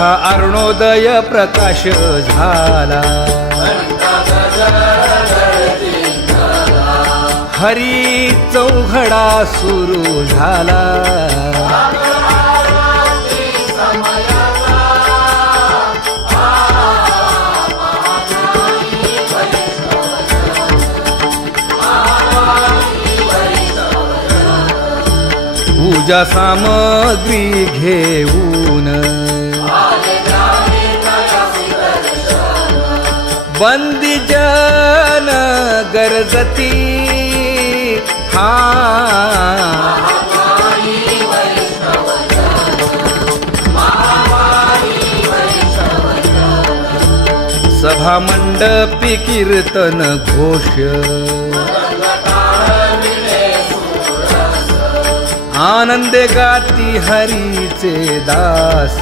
हा अरुणोदय प्रकाश झाला, हरी चौघडा सुरू झाला. पूजा सामग्री घेऊन बंदी जन गरजती, हा सभा मंडपी कीर्तन घोष, आनंदे गाती हरीचे दास.